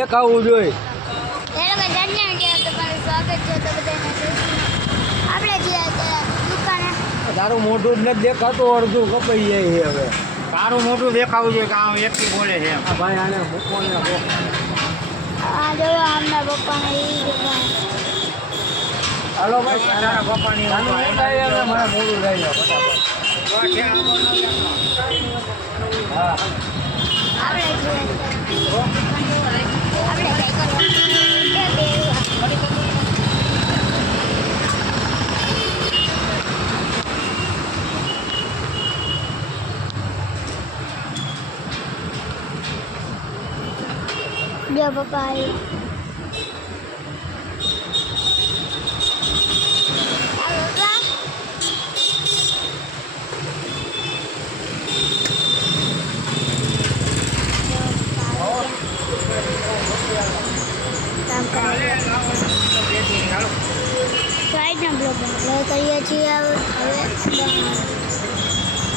એ ખાવું જોઈએ. Hello guys, તમારું સ્વાગત છે. તો બધાને આપણે જે દુકાને તારું મોઢું જ નથી દેખાતું, અડધું કપાઈ જાય છે હવે. તારું મોટું દેખાવું જોઈએ કે આ વ્યક્તિ બોલે છે એમ. આ ભાઈ આને મૂકો ને. આ જો આમના પપ્પાને એ દુકાન. હાલો ભાઈ, તારા પપ્પાની આનું મોઢાય હવે મારે મોઢું લઈ લો ફટાફટ. હા આપણે જે આપણે કઈ જો પપ્પા આવી સાઈડના બ્લોગ કરીએ છીએ.